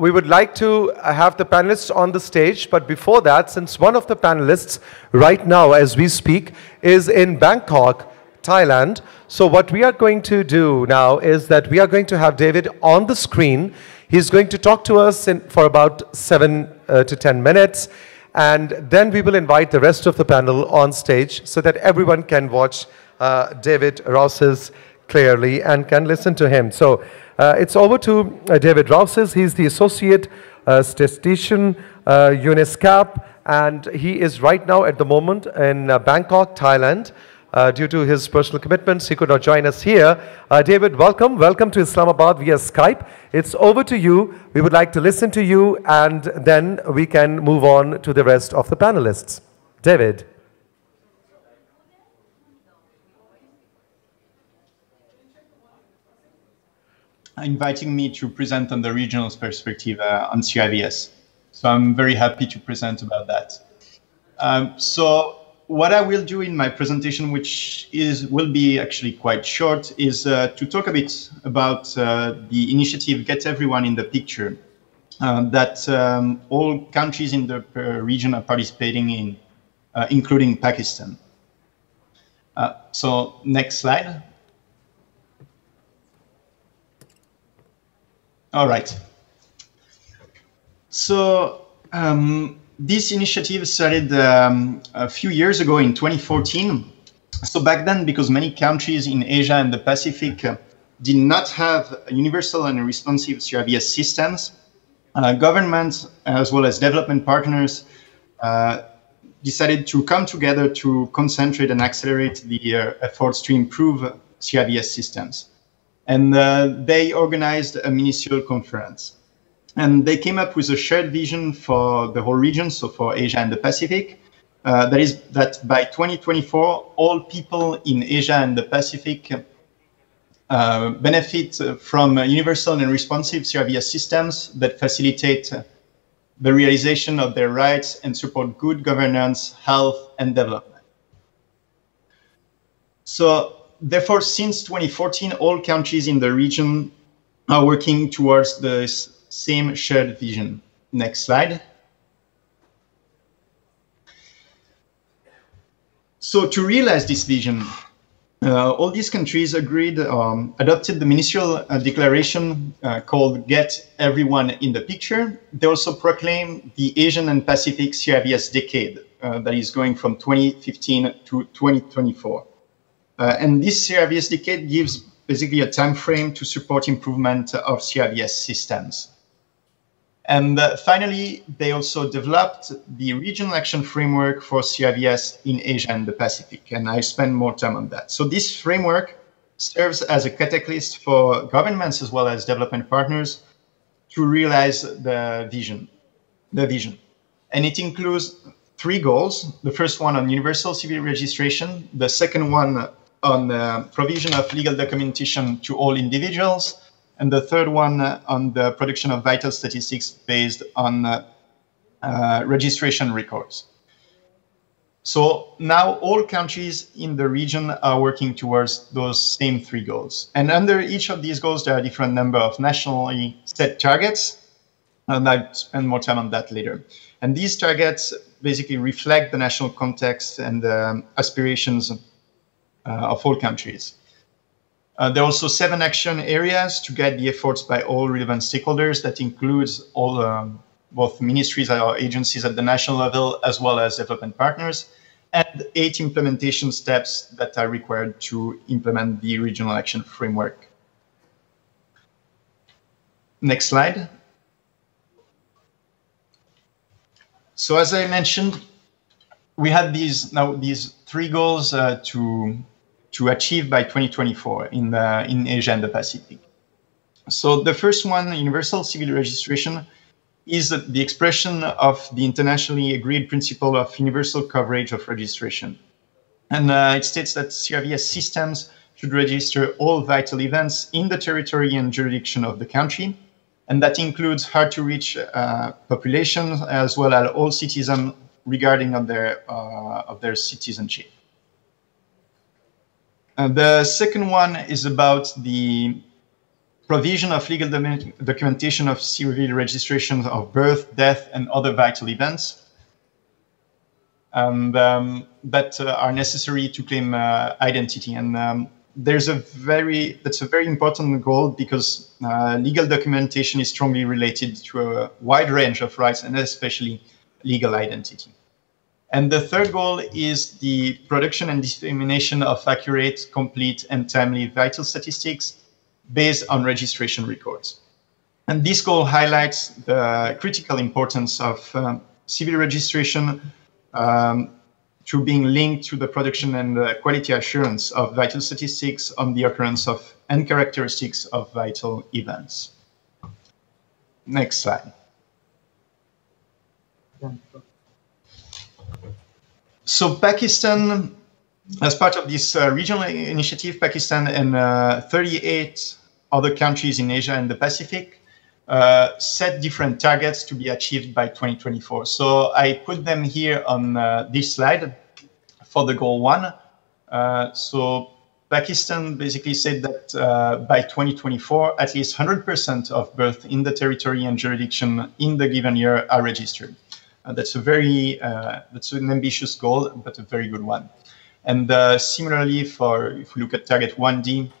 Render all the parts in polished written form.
we would like to have the panelists on the stage, but before that, since one of the panelists right now as we speak is in Bangkok, Thailand, so what we are going to do now is that we are going to have David on the screen. He's going to talk to us for about 7 to 10 minutes, and then we will invite the rest of the panel on stage so that everyone can watch David Rauses clearly and can listen to him. So it's over to David Rauses. He's the Associate Statistician, UNESCAP, and he is right now at the moment in Bangkok, Thailand. Due to his personal commitments, he could not join us here. David, welcome. Welcome to Islamabad via Skype. It's over to you. We would like to listen to you, and then we can move on to the rest of the panelists. David. Inviting me to present on the regional perspective on CIVS. So I'm very happy to present about that. So what I will do in my presentation, which will be actually quite short, is to talk a bit about the initiative Get Everyone in the Picture that all countries in the region are participating in, including Pakistan. So next slide. All right. So this initiative started a few years ago in 2014. So back then, because many countries in Asia and the Pacific did not have universal and responsive CIVS systems, governments as well as development partners decided to come together to concentrate and accelerate the efforts to improve CIVS systems. And they organized a ministerial conference. And they came up with a shared vision for the whole region, so for Asia and the Pacific. That is that by 2024, all people in Asia and the Pacific benefit from universal and responsive CIVS systems that facilitate the realization of their rights and support good governance, health, and development. So therefore, since 2014, all countries in the region are working towards this same shared vision. Next slide. So to realize this vision, all these countries agreed, adopted the ministerial declaration called Get Everyone in the Picture. They also proclaimed the Asian and Pacific CIVS decade that is going from 2015 to 2024. And this CIVS decade gives basically a time frame to support improvement of CIVS systems. And finally, they also developed the regional action framework for CIVS in Asia and the Pacific. And I spend more time on that. So this framework serves as a catalyst for governments as well as development partners to realize the vision. And it includes 3 goals. The first one on universal civil registration, the second one on the provision of legal documentation to all individuals, and the third one on the production of vital statistics based on registration records. So now all countries in the region are working towards those same 3 goals. And under each of these goals, there are a different number of nationally set targets, and I'll spend more time on that later. And these targets basically reflect the national context and the aspirations of all countries. There are also 7 action areas to guide the efforts by all relevant stakeholders. That includes all both ministries or agencies at the national level, as well as development partners, and 8 implementation steps that are required to implement the regional action framework. Next slide. So as I mentioned, we had these 3 goals to achieve by 2024 in Asia and the Pacific. So the first one, universal civil registration, is the expression of the internationally agreed principle of universal coverage of registration. And it states that CIVS systems should register all vital events in the territory and jurisdiction of the country. And that includes hard-to-reach populations as well as all citizens regarding of their citizenship. The second one is about the provision of legal documentation of civil registration of birth, death, and other vital events, and that are necessary to claim identity. And that's a very important goal, because legal documentation is strongly related to a wide range of rights, and especially legal identity. And the third goal is the production and dissemination of accurate, complete, and timely vital statistics based on registration records. And this goal highlights the critical importance of civil registration to being linked to the production and quality assurance of vital statistics on the occurrence of and characteristics of vital events. Next slide. So Pakistan, as part of this regional initiative, Pakistan and 38 other countries in Asia and the Pacific set different targets to be achieved by 2024. So I put them here on this slide for the goal 1. So Pakistan basically said that by 2024, at least 100% of births in the territory and jurisdiction in the given year are registered. That's an ambitious goal, but a very good one. And similarly, if we look at target 1D,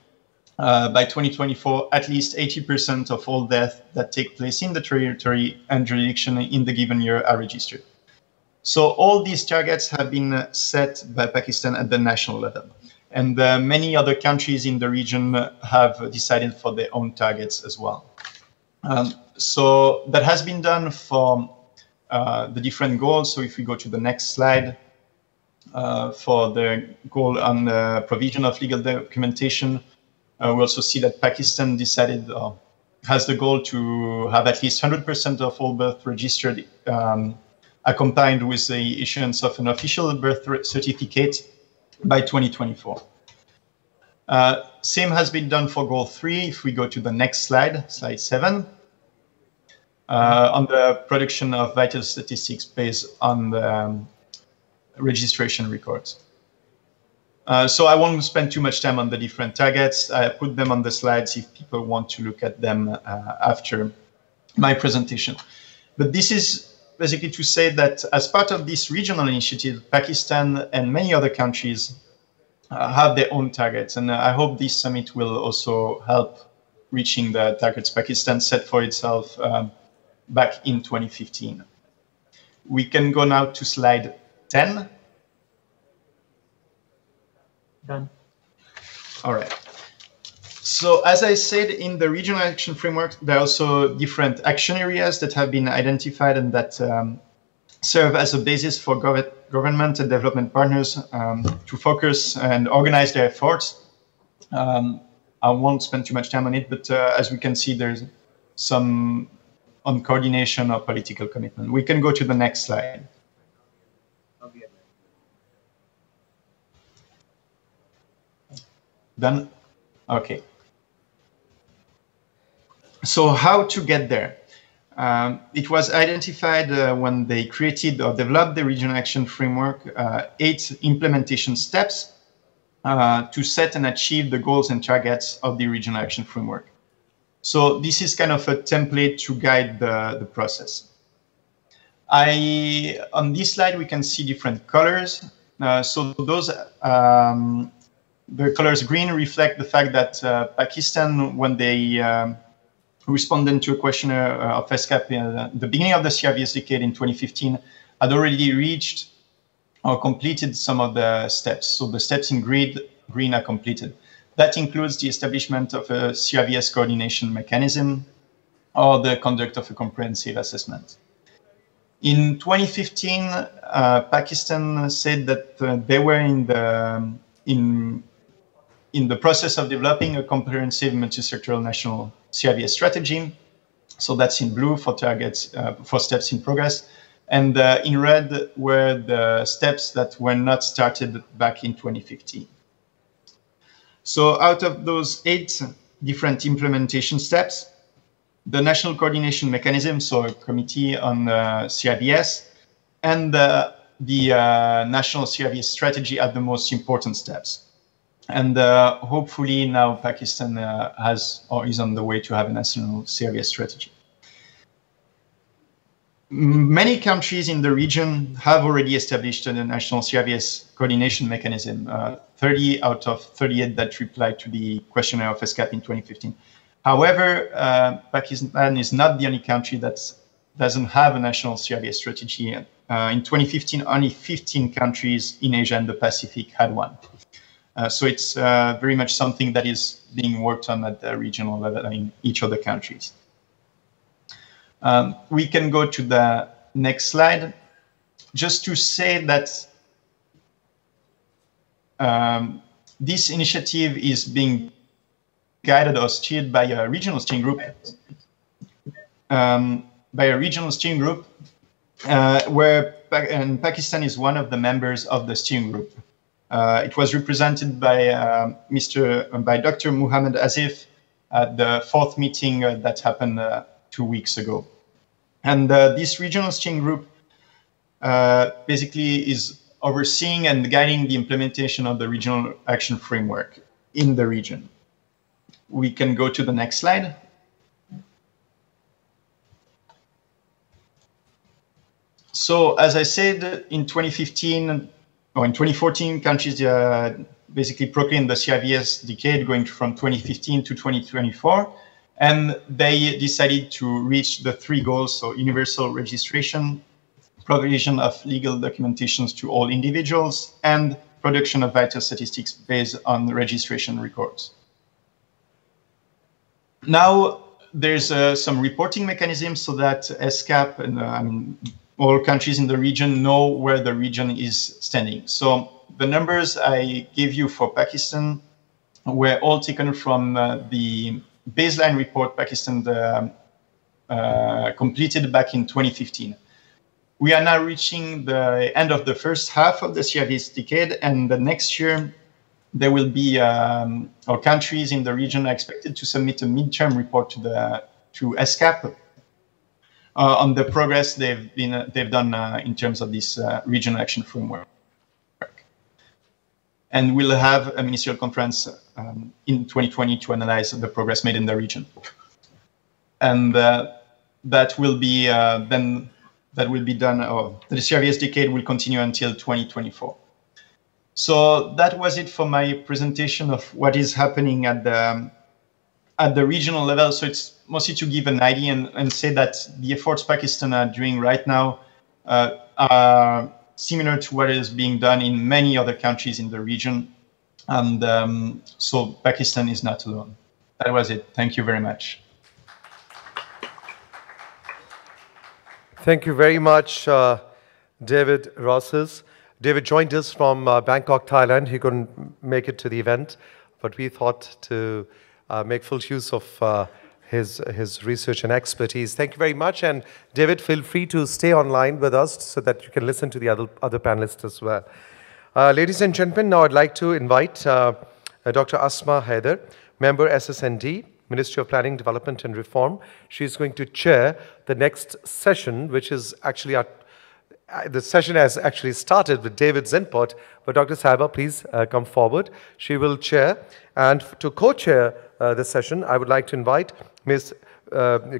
by 2024, at least 80% of all deaths that take place in the territory and jurisdiction in the given year are registered. So all these targets have been set by Pakistan at the national level. And many other countries in the region have decided for their own targets as well. So that has been done for the different goals. So if we go to the next slide, for the goal on the provision of legal documentation, we also see that Pakistan decided, has the goal to have at least 100% of all births registered, accompanied with the issuance of an official birth certificate by 2024. Same has been done for goal 3. If we go to the next slide, slide 7, on the production of vital statistics based on the registration records. So I won't spend too much time on the different targets. I put them on the slides if people want to look at them after my presentation. But this is basically to say that as part of this regional initiative, Pakistan and many other countries have their own targets. And I hope this summit will also help reaching the targets Pakistan set for itself back in 2015. We can go now to slide 10. Done. All right. So as I said, in the regional action framework, there are also different action areas that have been identified and that serve as a basis for government and development partners to focus and organize their efforts. I won't spend too much time on it, but as we can see, there's some on coordination or political commitment. We can go to the next slide. Done? Okay. So how to get there? It was identified when they created or developed the regional action framework, 8 implementation steps to set and achieve the goals and targets of the regional action framework. So this is kind of a template to guide the process. On this slide, we can see different colors. So those the colors green reflect the fact that Pakistan, when they responded to a questionnaire of ESCAP in the beginning of the CRVS decade in 2015, had already reached or completed some of the steps. So the steps in green are completed. That includes the establishment of a CRVS coordination mechanism or the conduct of a comprehensive assessment. In 2015, Pakistan said that they were in the process of developing a comprehensive multi-sectoral national CRVS strategy. So that's in blue for targets, for steps in progress. And in red were the steps that were not started back in 2015. So out of those 8 different implementation steps, the national coordination mechanism, so a committee on CRVS, and the national CRVS strategy are the most important steps. And hopefully now Pakistan has or is on the way to have a national Sharia strategy. Many countries in the region have already established a national CRVS coordination mechanism, 30 out of 38 that replied to the questionnaire of ESCAP in 2015. However, Pakistan is not the only country that doesn't have a national CRVS strategy. In 2015, only 15 countries in Asia and the Pacific had one. So it's very much something that is being worked on at the regional level in each of the countries. We can go to the next slide. Just to say that this initiative is being guided or steered by a regional steering group, where Pakistan is one of the members of the steering group. It was represented by Dr. Muhammad Asif at the fourth meeting that happened 2 weeks ago. And this regional steering group basically is overseeing and guiding the implementation of the regional action framework in the region. We can go to the next slide. So as I said, in 2015 or in 2014, countries basically proclaimed the CRVS decade going from 2015 to 2024. And they decided to reach the 3 goals, so universal registration, provision of legal documentations to all individuals, and production of vital statistics based on the registration records. Now, there's some reporting mechanisms so that ESCAP and all countries in the region know where the region is standing. So the numbers I gave you for Pakistan were all taken from the baseline report Pakistan completed back in 2015. We are now reaching the end of the first half of the CRVS decade, and the next year there will be our countries in the region are expected to submit a midterm report to ESCAP on the progress they've done in terms of this regional action framework. And we'll have a ministerial conference in 2020 to analyze the progress made in the region. And that will be done, or the CRVS decade will continue until 2024. So that was it for my presentation of what is happening at the regional level. So it's mostly to give an idea and say that the efforts Pakistan are doing right now are similar to what is being done in many other countries in the region. And so Pakistan is not alone. That was it. Thank you very much. Thank you very much, David Rosses. David joined us from Bangkok, Thailand. He couldn't make it to the event, but we thought to make full use of his research and expertise. Thank you very much. And David, feel free to stay online with us so that you can listen to the other panelists as well. Ladies and gentlemen, now I'd like to invite Dr. Asma Haider, member SSND, Ministry of Planning, Development and Reform. She's going to chair the next session, which is actually the session has actually started with David's input, but Dr. Saiba, please come forward. She will chair, and to co-chair this session, I would like to invite Ms.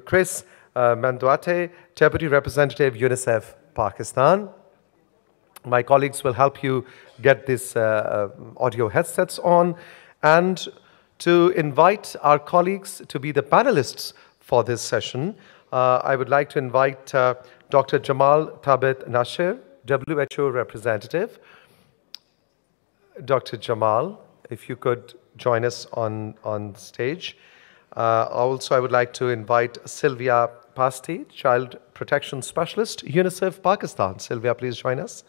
Chris Manduate, Deputy Representative, UNICEF, Pakistan. My colleagues will help you get this audio headsets on, and to invite our colleagues to be the panelists for this session, I would like to invite Dr. Jamal Thabit Nasir, WHO representative. Dr. Jamal, if you could join us on stage. Also, I would like to invite Sylvia Pasti, Child Protection Specialist, UNICEF Pakistan. Sylvia, please join us.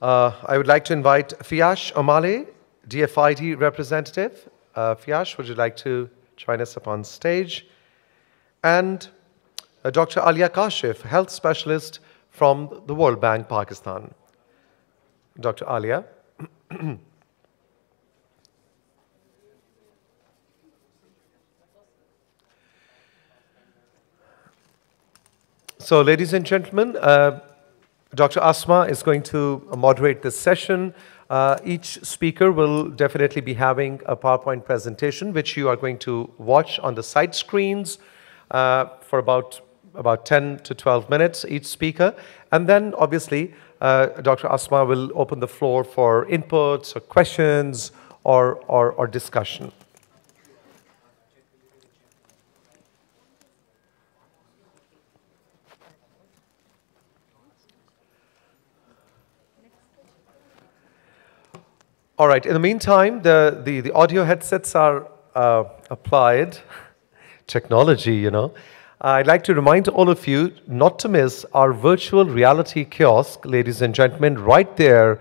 I would like to invite Fiash Omale, DFID representative. Fiash, would you like to join us up on stage? And Dr. Alia Kashif, health specialist from the World Bank, Pakistan. Dr. Alia. So, ladies and gentlemen, Dr. Asma is going to moderate this session. Each speaker will definitely be having a PowerPoint presentation, which you are going to watch on the side screens for about 10 to 12 minutes, each speaker. And then, obviously, Dr. Asma will open the floor for inputs or questions or discussion. All right, in the meantime, the audio headsets are applied. Technology, you know. I'd like to remind all of you not to miss our virtual reality kiosk, ladies and gentlemen, right there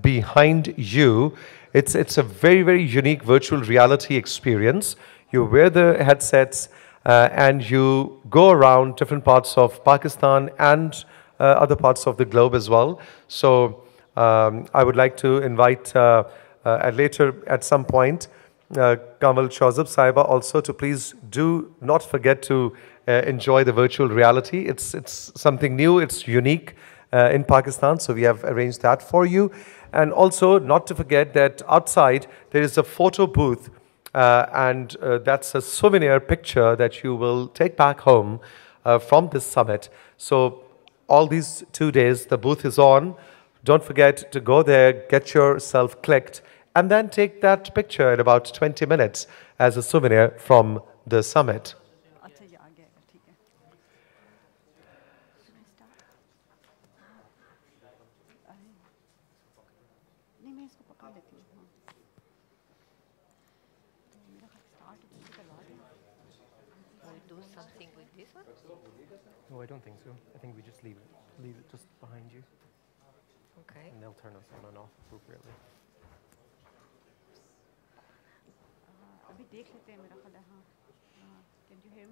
behind you. It's a very, very unique virtual reality experience. You wear the headsets and you go around different parts of Pakistan and other parts of the globe as well. So I would like to invite later at some point Kamal Shazab Saiba also to please do not forget to enjoy the virtual reality. It's something new, it's unique in Pakistan, so we have arranged that for you. And also not to forget that outside there is a photo booth and that's a souvenir picture that you will take back home from this summit. So all these 2 days the booth is on. Don't forget to go there, get yourself clicked, and then take that picture in about 20 minutes as a souvenir from the summit. No, I don't think so. I think we just leave it just behind you. Okay. And they'll turn us on and off appropriately. Can you hear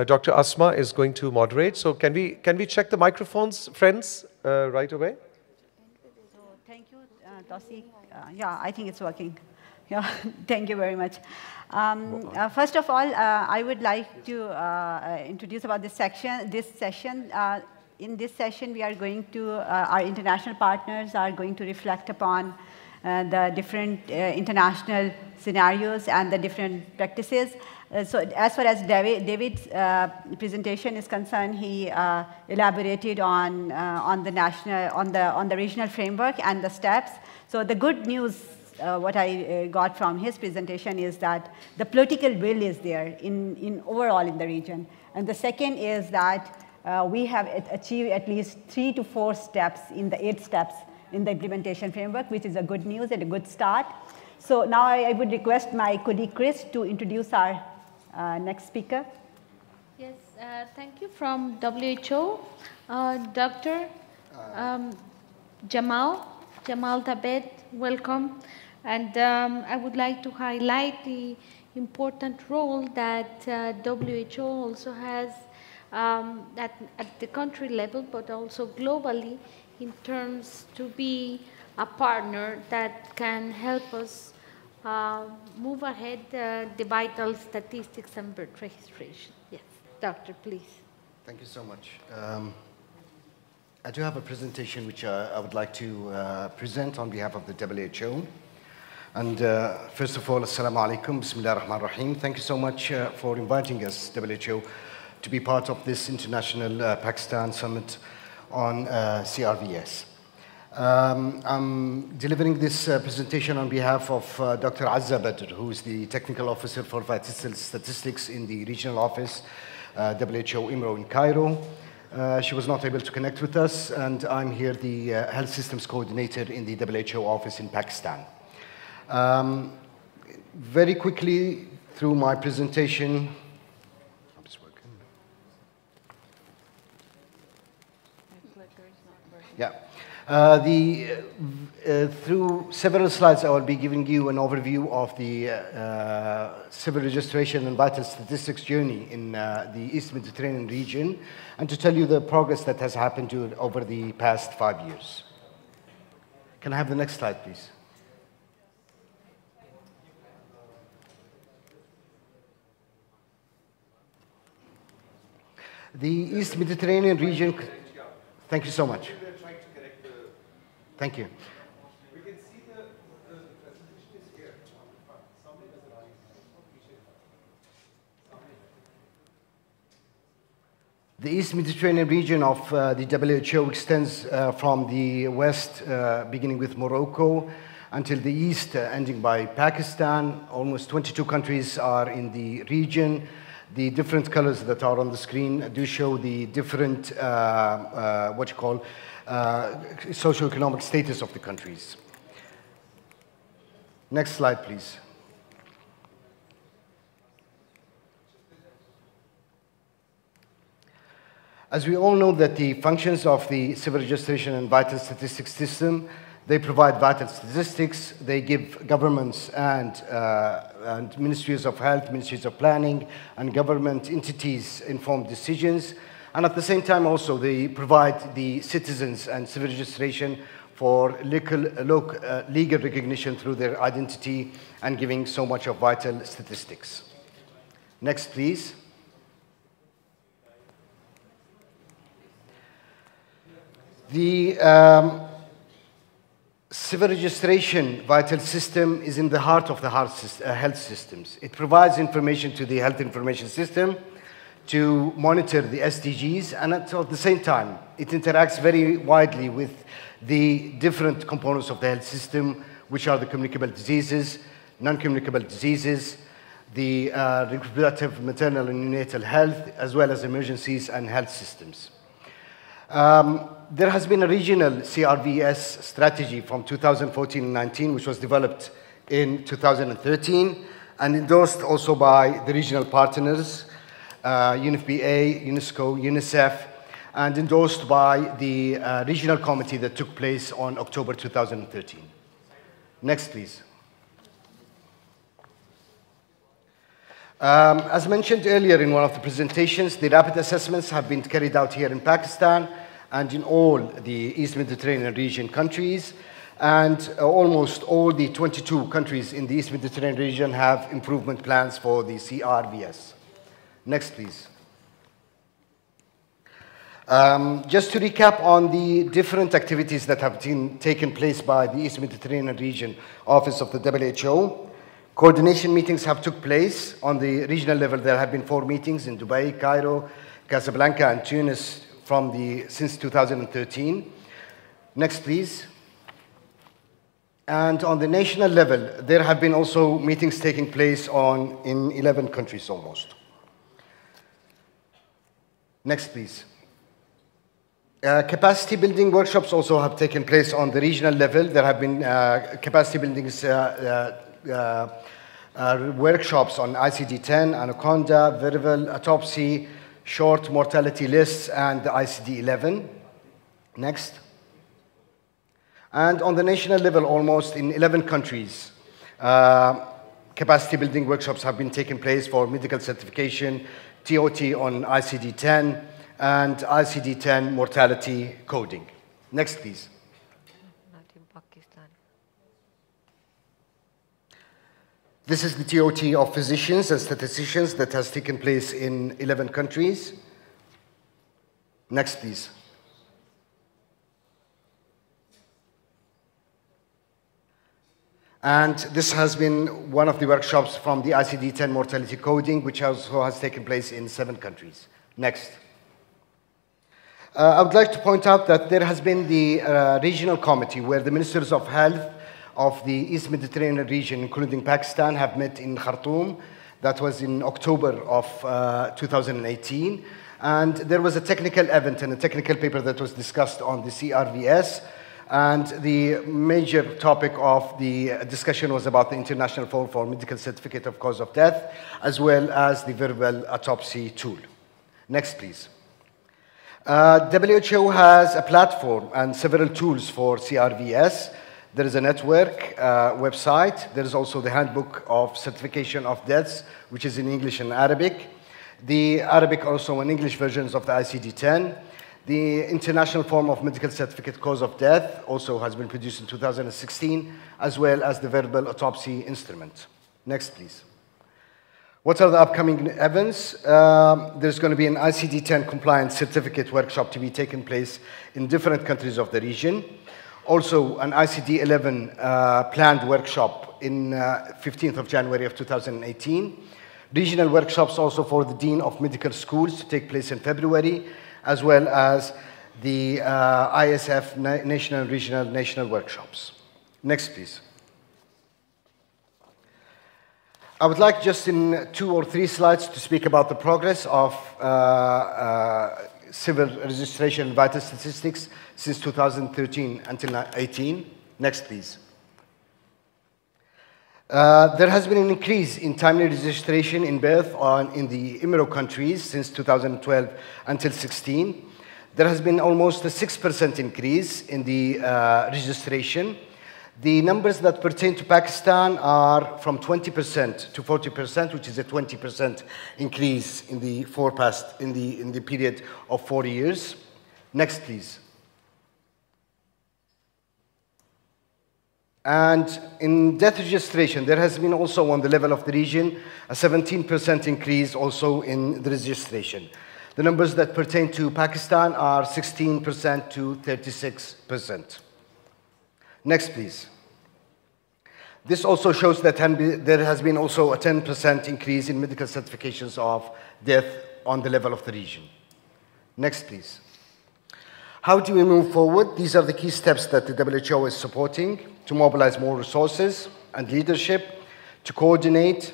me? Dr. Asma is going to moderate. So can we check the microphones, friends, right away? So thank you, Tosi. Yeah, I think it's working. Yeah, thank you very much. First of all, I would like to introduce about this session. In this session, we are going to, our international partners are going to reflect upon the different international scenarios and the different practices. So as far as David's presentation is concerned, he elaborated on the regional framework and the steps. So the good news, what I got from his presentation is that the political will is there in overall in the region. And the second is that we have achieved at least 3 to 4 steps in the 8 steps in the implementation framework, which is a good news and a good start. So now I would request my colleague Chris to introduce our next speaker. Yes, thank you from WHO. Dr. Jamal Thabet, welcome. And I would like to highlight the important role that WHO also has at the country level, but also globally, in terms to be a partner that can help us move ahead the vital statistics and birth registration. Yes, doctor, please. Thank you so much. I do have a presentation which I would like to present on behalf of the WHO. And first of all, Assalamu alaikum, Bismillah ar-Rahman ar-Rahim. Thank you so much for inviting us, WHO, to be part of this International Pakistan Summit on CRVS. I'm delivering this presentation on behalf of Dr. Azza Badr, who is the Technical Officer for Vital Statistics in the Regional Office, WHO IMRO in Cairo. She was not able to connect with us, and I'm here, the Health Systems Coordinator in the WHO office in Pakistan. Very quickly, through my presentation, through several slides, I will be giving you an overview of the civil registration and vital statistics journey in the East Mediterranean region, and to tell you the progress that has happened over the past 5 years. Can I have the next slide, please? The East Mediterranean region, thank you so much. Thank you. The East Mediterranean region of the WHO extends from the west, beginning with Morocco, until the east, ending by Pakistan. Almost 22 countries are in the region. The different colors that are on the screen do show the different, socioeconomic status of the countries. Next slide, please. As we all know that the functions of the civil registration and vital statistics system, they provide vital statistics, they give governments and ministries of health, ministries of planning, and government entities informed decisions. And at the same time also, they provide the citizens and civil registration for legal recognition through their identity and giving so much of vital statistics. Next, please. The civil registration vital system is in the heart of the health systems. It provides information to the health information system to monitor the SDGs, and at the same time, it interacts very widely with the different components of the health system, which are the communicable diseases, non-communicable diseases, the reproductive, maternal, and neonatal health, as well as emergencies and health systems. There has been a regional CRVS strategy from 2014 and 19, which was developed in 2013 and endorsed also by the regional partners, UNFPA, UNESCO, UNICEF, and endorsed by the regional committee that took place on October 2013. Next, please. As mentioned earlier in one of the presentations, the rapid assessments have been carried out here in Pakistan and in all the East Mediterranean region countries, and almost all the 22 countries in the East Mediterranean region have improvement plans for the CRVS. Next, please. Just to recap on the different activities that have taken place by the East Mediterranean region Office of the WHO, coordination meetings have took place on the regional level. There have been 4 meetings in Dubai, Cairo, Casablanca, and Tunis since 2013. Next, please. And on the national level, there have been also meetings taking place in 11 countries almost. Next, please. Capacity building workshops also have taken place on the regional level. There have been capacity building workshops on ICD-10, Anaconda, Verival, autopsy, short mortality lists, and the ICD-11. Next. And on the national level, almost in 11 countries, capacity building workshops have been taking place for medical certification, TOT on ICD-10, and ICD-10 mortality coding. Next, please. Not in Pakistan. This is the TOT of physicians and statisticians that has taken place in 11 countries. Next, please. And this has been one of the workshops from the ICD-10 mortality coding, which also has taken place in 7 countries. Next. I would like to point out that there has been the regional committee where the ministers of health of the East Mediterranean region, including Pakistan, have met in Khartoum. That was in October of 2018. And there was a technical event and a technical paper that was discussed on the CRVS. And the major topic of the discussion was about the International Forum for Medical Certificate of Cause of Death, as well as the verbal autopsy tool. Next, please. WHO has a platform and several tools for CRVS. There is a network website. There is also the Handbook of Certification of Deaths, which is in English and Arabic. The Arabic also and English versions of the ICD-10. The International Form of Medical Certificate Cause of Death also has been produced in 2016, as well as the verbal autopsy instrument. Next, please. What are the upcoming events? There's going to be an ICD-10 compliance certificate workshop to be taking place in different countries of the region. Also, an ICD-11 planned workshop in 15th of January of 2018. Regional workshops also for the Dean of Medical Schools to take place in February, as well as the ISF national, regional, national workshops. Next, please. I would like just in 2 or 3 slides to speak about the progress of civil registration and vital statistics since 2013 until 2018. Next, please. There has been an increase in timely registration in birth in the Emiro countries since 2012 until 16. There has been almost a 6% increase in the registration. The numbers that pertain to Pakistan are from 20% to 40%, which is a 20% increase in the in the period of 4 years. Next, please. And in death registration, there has been also on the level of the region a 17% increase also in the registration. The numbers that pertain to Pakistan are 16% to 36%. Next, please. This also shows that there has been also a 10% increase in medical certifications of death on the level of the region. Next, please. How do we move forward? These are the key steps that the WHO is supporting to mobilize more resources and leadership, to coordinate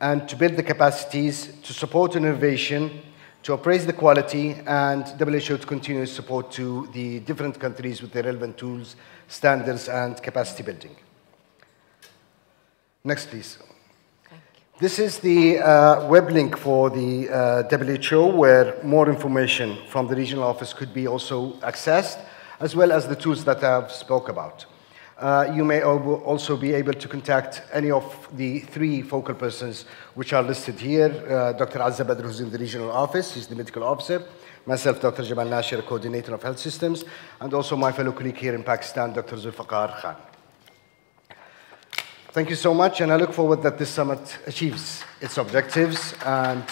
and to build the capacities, to support innovation, to appraise the quality, and WHO to continue support to the different countries with the relevant tools, standards, and capacity building. Next, please. This is the web link for the WHO, where more information from the regional office could be also accessed, as well as the tools that I've spoke about. You may also be able to contact any of the 3 focal persons which are listed here. Dr. Azza Badr, who's in the regional office, he's the medical officer. Myself, Dr. Jamal Nashir, coordinator of health systems, and also my fellow colleague here in Pakistan, Dr. Zulfiqar Khan. Thank you so much, and I look forward that this summit achieves its objectives, and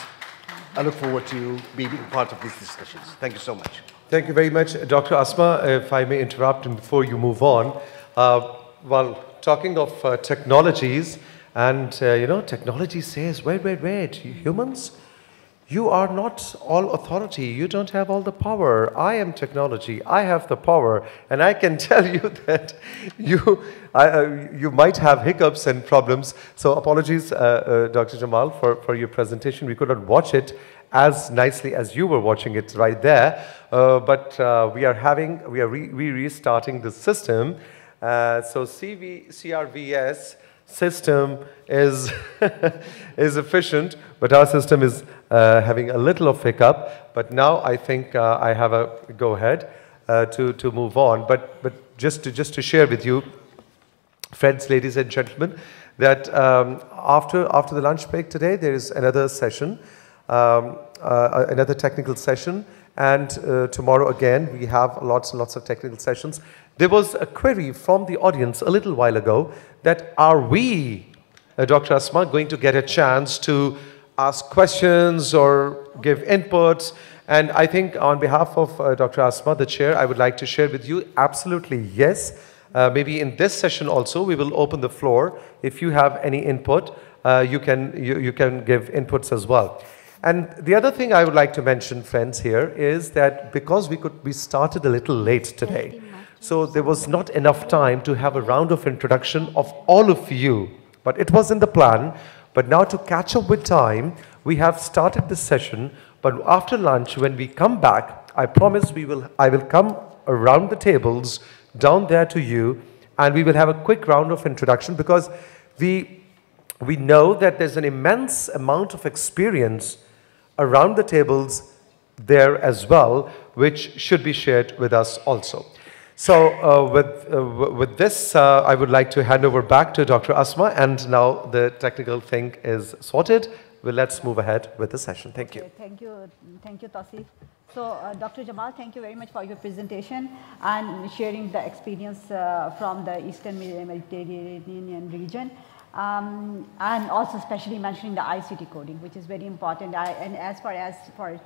I look forward to being part of these discussions. Thank you so much. Thank you very much, Dr. Asma. If I may interrupt and before you move on, while talking of technologies, and technology says, wait, humans, you are not all authority. You don't have all the power. I am technology. I have the power. And I can tell you that you might have hiccups and problems. So apologies, Dr. Jamal, for your presentation. We could not watch it as nicely as you were watching it right there. But we are restarting the system. So CRVS system is is efficient, but our system is having a little of hiccup. But now I think I have a go ahead to move on. But just to share with you, friends, ladies and gentlemen, that after the lunch break today, there is another session, another technical session, and tomorrow again we have lots and lots of technical sessions. There was a query from the audience a little while ago that are we, Dr. Asma, going to get a chance to ask questions or give inputs? And I think on behalf of Dr. Asma, the chair, I would like to share with you absolutely yes. Maybe in this session also, we will open the floor. If you have any input, you can give inputs as well. And the other thing I would like to mention, friends, here is that because we started a little late today, so there was not enough time to have a round of introduction of all of you. But it was in the plan. But now to catch up with time, we have started this session. But after lunch, when we come back, I promise I will come around the tables down there to you, and we will have a quick round of introduction, because we know that there's an immense amount of experience around the tables there as well, which should be shared with us also. So with this, I would like to hand over back to Dr. Asma, and now the technical thing is sorted. Well, let's move ahead with the session. Thank you. Thank you, Tawseef. So, Dr. Jamal, thank you very much for your presentation and sharing the experience from the Eastern Mediterranean region. And also especially mentioning the ICT coding, which is very important. And as far as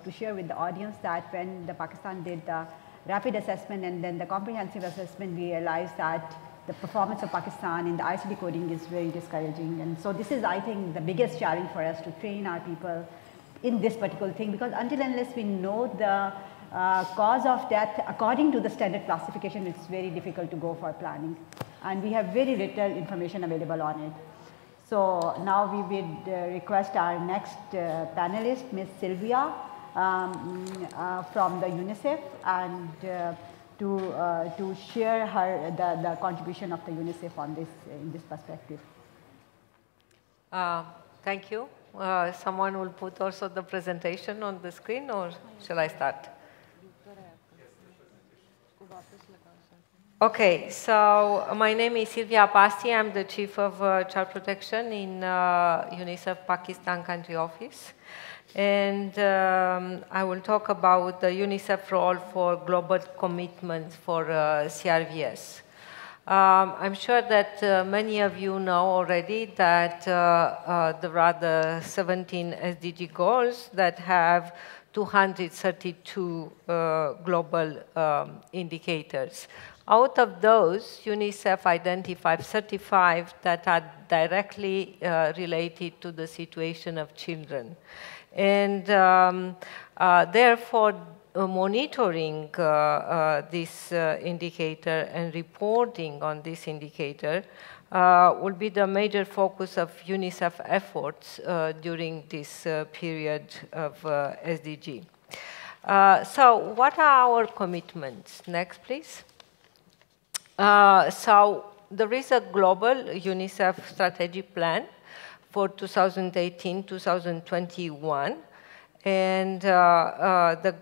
to share with the audience that when the Pakistan did the rapid assessment and then the comprehensive assessment, we realized that the performance of Pakistan in the ICT coding is very discouraging. And so this is, I think, the biggest challenge for us to train our people in this particular thing, because until unless we know the cause of death according to the standard classification, it's very difficult to go for planning. And we have very little information available on it. So now we would request our next panelist, Ms. Sylvia, from the UNICEF, and to share the contribution of the UNICEF on this in this perspective. Thank you. Someone will put also the presentation on the screen, or shall I start? Okay, so my name is Sylvia Pasti. I'm the Chief of Child Protection in UNICEF Pakistan Country Office. And I will talk about the UNICEF role for global commitments for CRVS. I'm sure that many of you know already that there are the 17 SDG goals that have 232 global indicators. Out of those, UNICEF identified 35 that are directly related to the situation of children. And therefore, monitoring this indicator and reporting on this indicator will be the major focus of UNICEF efforts during this period of SDG. So what are our commitments? Next, please. So there is a global UNICEF strategic plan for 2018-2021, and the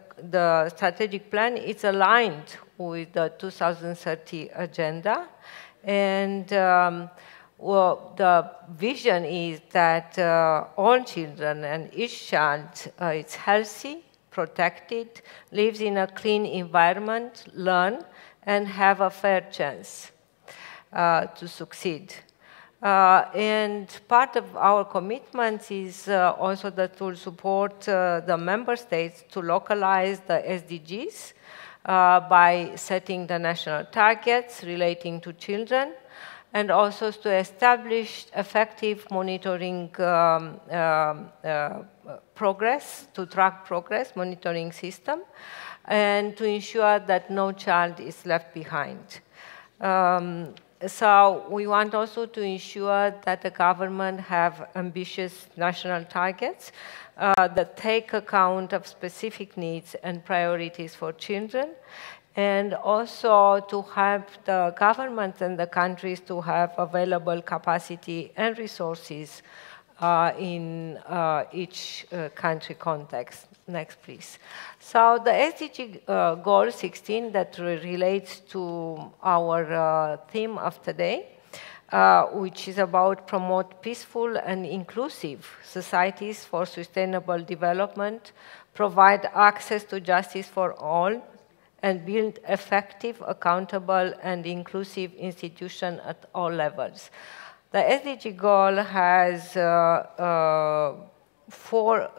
strategic plan is aligned with the 2030 agenda, and well, the vision is that all children and each child is healthy, protected, lives in a clean environment, learn, and have a fair chance to succeed. And part of our commitments is also that we'll support the member states to localize the SDGs by setting the national targets relating to children, and also to establish effective monitoring progress, to track progress, monitoring system, and to ensure that no child is left behind. So we want also to ensure that the government have ambitious national targets that take account of specific needs and priorities for children, and also to help the governments and the countries to have available capacity and resources in each country context. Next, please. So the SDG goal 16 that relates to our theme of today, which is about promote peaceful and inclusive societies for sustainable development, provide access to justice for all, and build effective, accountable, and inclusive institutions at all levels. The SDG goal has 4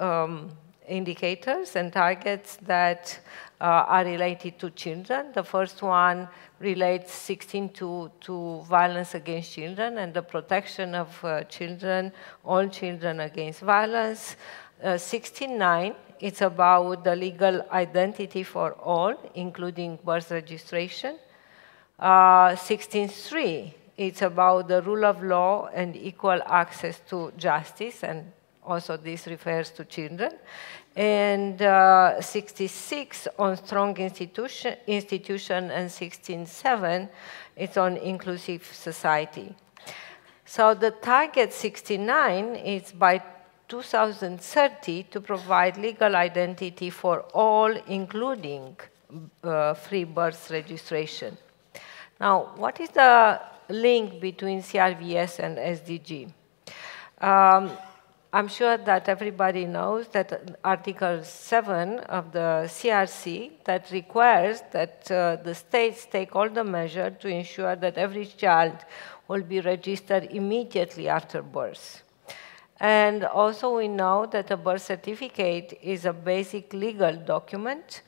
indicators and targets that are related to children. The first one relates 16 to violence against children and the protection of children, all children against violence. 16.9, it's about the legal identity for all, including birth registration. 16.3, it's about the rule of law and equal access to justice, and also this refers to children. And 66 on strong institution, and 16.7, it's on inclusive society. So the target 69 is by 2030 to provide legal identity for all, including free birth registration. Now, what is the link between CRVS and SDG? I'm sure that everybody knows that Article 7 of the CRC that requires that the states take all the measures to ensure that every child will be registered immediately after birth. And also we know that a birth certificate is a basic legal document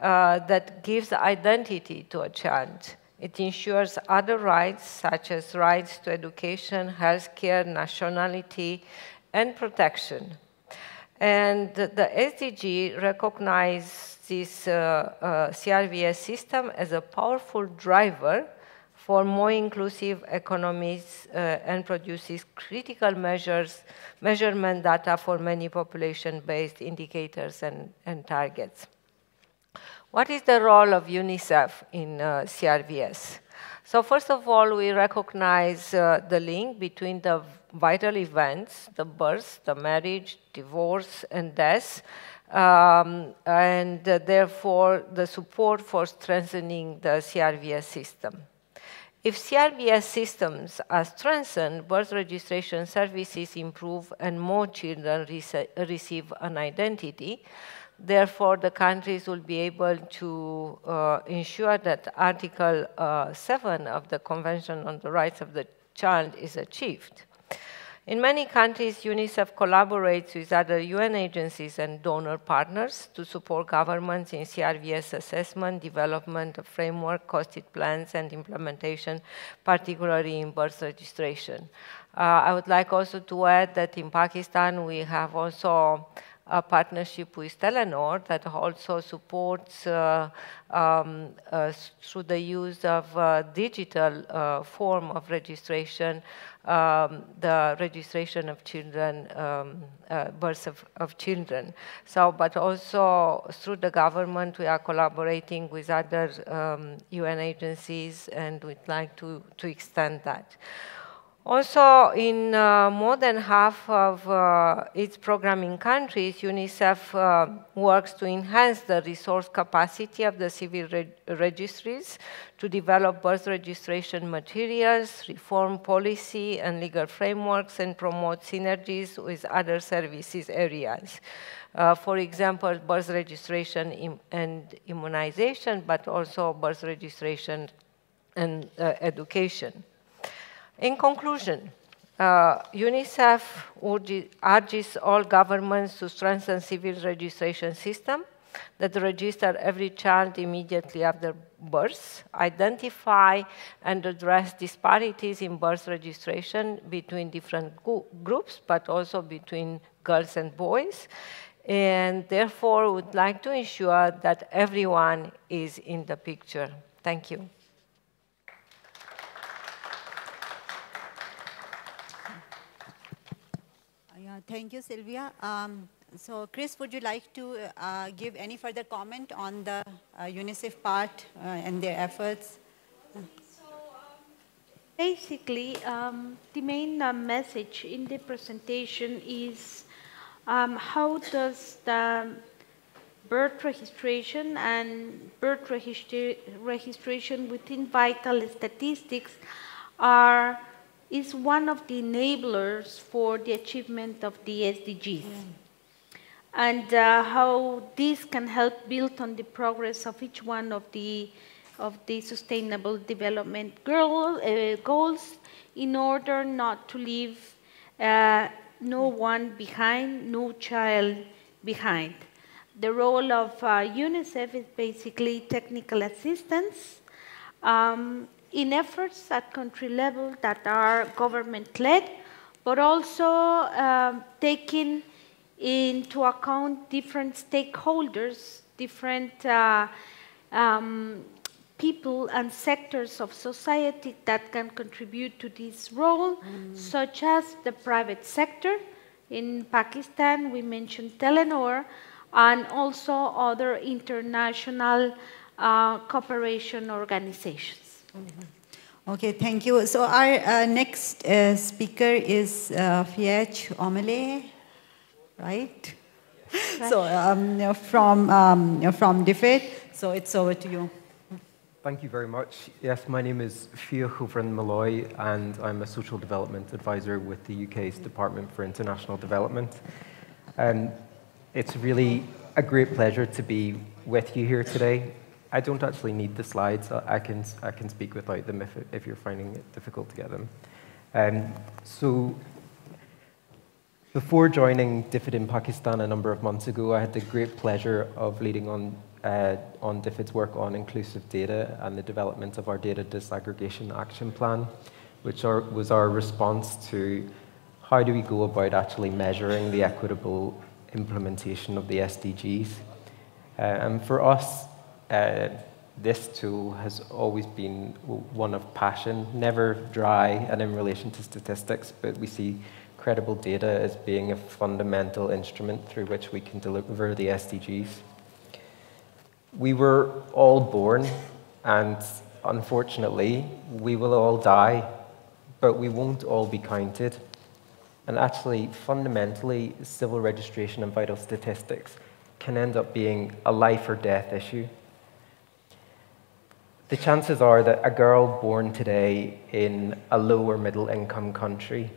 that gives identity to a child. It ensures other rights, such as rights to education, healthcare, nationality, and protection. And the SDG recognizes this CRVS system as a powerful driver for more inclusive economies and produces critical measurement data for many population-based indicators and targets. What is the role of UNICEF in CRVS? So first of all, we recognize the link between the vital events, the birth, the marriage, divorce, and death, and therefore the support for strengthening the CRVS system. If CRVS systems are strengthened, birth registration services improve and more children receive an identity. Therefore, the countries will be able to ensure that Article 7 of the Convention on the Rights of the Child is achieved. In many countries, UNICEF collaborates with other UN agencies and donor partners to support governments in CRVS assessment, development of framework, costed plans, and implementation, particularly in birth registration. I would like also to add that in Pakistan, we have also a partnership with Telenor that also supports through the use of digital form of registration, the registration of children, births of children. So, but also through the government, we are collaborating with other UN agencies, and we'd like to extend that. Also, in more than half of its programming countries, UNICEF works to enhance the resource capacity of the civil registries to develop birth registration materials, reform policy and legal frameworks, and promote synergies with other services areas. For example, birth registration and immunization, but also birth registration and education. In conclusion, UNICEF urges all governments to strengthen civil registration system that register every child immediately after birth, identify and address disparities in birth registration between different groups, but also between girls and boys, and therefore would like to ensure that everyone is in the picture. Thank you. Thank you, Sylvia. So, Chris, would you like to give any further comment on the UNICEF part and their efforts? Basically, the main message in the presentation is how does the birth registration and birth registration within vital statistics is one of the enablers for the achievement of the SDGs. And how this can help build on the progress of each one of the Sustainable Development goals in order not to leave no one behind, no child behind. The role of UNICEF is basically technical assistance in efforts at country level that are government-led, but also taking into account different stakeholders, different people and sectors of society that can contribute to this role, such as the private sector. In Pakistan, we mentioned Telenor, and also other international cooperation organizations. Okay, thank you. So our next speaker is Fiech Omele, right? So from DFID, so it's over to you. Thank you very much. Yes, my name is Fia Huvran Malloy, and I'm a social development advisor with the UK's Department for International Development. It's really a great pleasure to be with you here today. I don't actually need the slides. I can speak without them if you're finding it difficult to get them. So before joining DFID in Pakistan a number of months ago, I had the great pleasure of leading on DFID's work on inclusive data and the development of our data disaggregation action plan, which was our response to how do we go about actually measuring the equitable implementation of the SDGs. And for us, this tool has always been one of passion, never dry and in relation to statistics, but we see credible data as being a fundamental instrument through which we can deliver the SDGs. We were all born, and unfortunately, we will all die, but we won't all be counted. And actually, fundamentally, civil registration and vital statistics can end up being a life or death issue. The chances are that a girl born today in a low or middle income country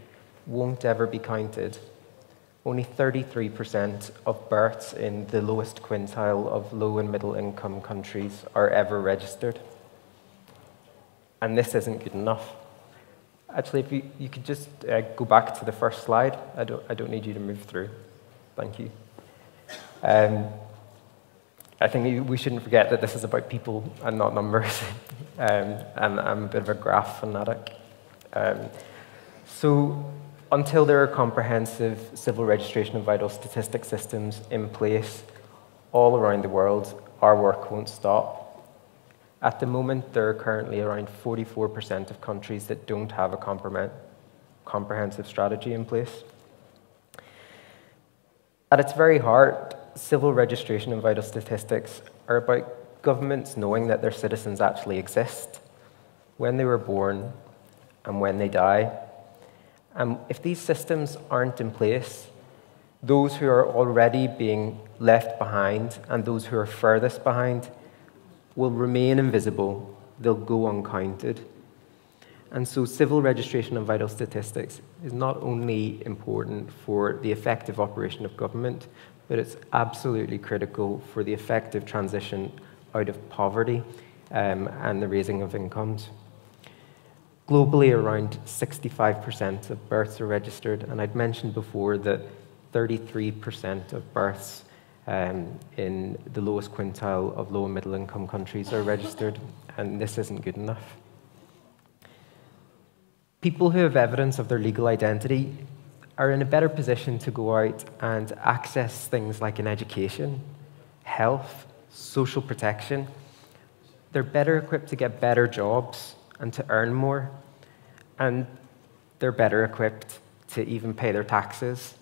won't ever be counted. Only 33% of births in the lowest quintile of low and middle income countries are ever registered. And this isn't good enough. Actually, if you could just go back to the first slide. I don't need you to move through. Thank you. I think we shouldn't forget that this is about people and not numbers. And I'm a bit of a graph fanatic. So until there are comprehensive civil registration and vital statistics systems in place all around the world, our work won't stop. At the moment, there are currently around 44% of countries that don't have a comprehensive strategy in place. At its very heart, civil registration and vital statistics are about governments knowing that their citizens actually exist, when they were born and when they die. And if these systems aren't in place, those who are already being left behind and those who are furthest behind will remain invisible, they'll go uncounted. And so civil registration and vital statistics is not only important for the effective operation of government, but it's absolutely critical for the effective transition out of poverty and the raising of incomes. Globally, around 65% of births are registered, and I'd mentioned before that 33% of births in the lowest quintile of low and middle income countries are registered, and this isn't good enough. People who have evidence of their legal identity are in a better position to go out and access things like an education, health, social protection. They're better equipped to get better jobs and to earn more, and they're better equipped to even pay their taxes,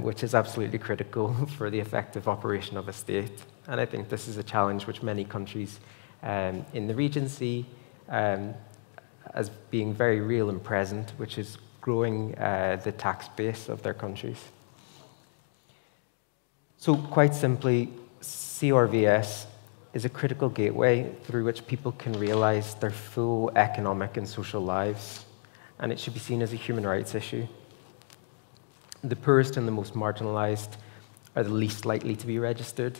which is absolutely critical for the effective operation of a state. And I think this is a challenge which many countries in the Regency as being very real and present, which is growing the tax base of their countries. So quite simply, CRVS is a critical gateway through which people can realize their full economic and social lives, and it should be seen as a human rights issue. The poorest and the most marginalized are the least likely to be registered.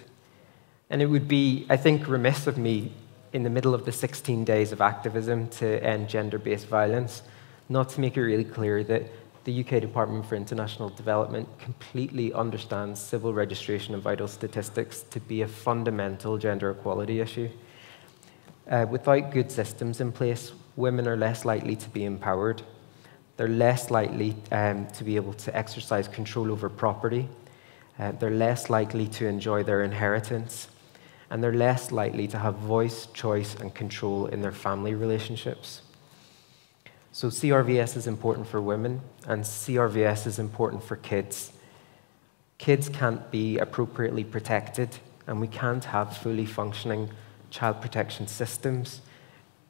And it would be, I think, remiss of me in the middle of the 16 days of activism to end gender-based violence not to make it really clear that the UK Department for International Development completely understands civil registration and vital statistics to be a fundamental gender equality issue. Without good systems in place, women are less likely to be empowered. They're less likely to be able to exercise control over property. They're less likely to enjoy their inheritance. And they're less likely to have voice, choice, and control in their family relationships. So CRVS is important for women, and CRVS is important for kids. Kids can't be appropriately protected, and we can't have fully functioning child protection systems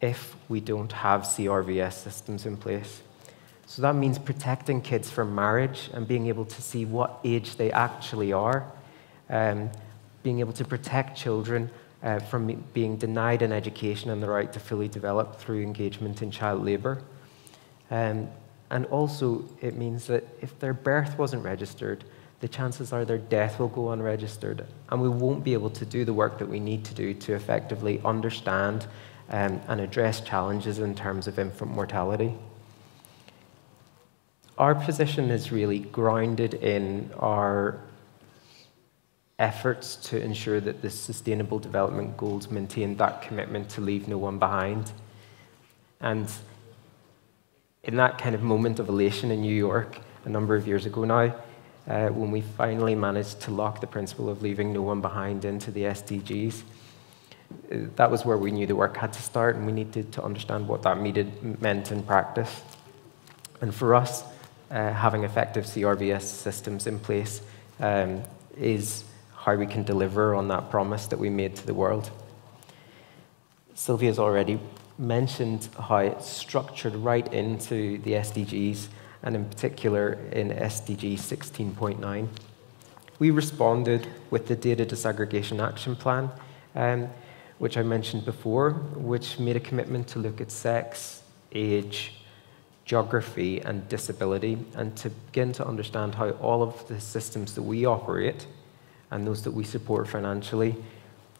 if we don't have CRVS systems in place. So that means protecting kids from marriage and being able to see what age they actually are, being able to protect children from being denied an education and the right to fully develop through engagement in child labor. And also, it means that if their birth wasn't registered, the chances are their death will go unregistered, and we won't be able to do the work that we need to do to effectively understand and address challenges in terms of infant mortality. Our position is really grounded in our efforts to ensure that the Sustainable Development Goals maintain that commitment to leave no one behind. And in that kind of moment of elation in New York a number of years ago now, when we finally managed to lock the principle of leaving no one behind into the SDGs, that was where we knew the work had to start, and we needed to understand what that meant in practice. And for us, having effective CRVS systems in place is how we can deliver on that promise that we made to the world. Sylvia's already mentioned how it's structured right into the SDGs, and in particular in SDG 16.9. We responded with the Data Disaggregation Action Plan, which I mentioned before, which made a commitment to look at sex, age, geography, and disability, and to begin to understand how all of the systems that we operate and those that we support financially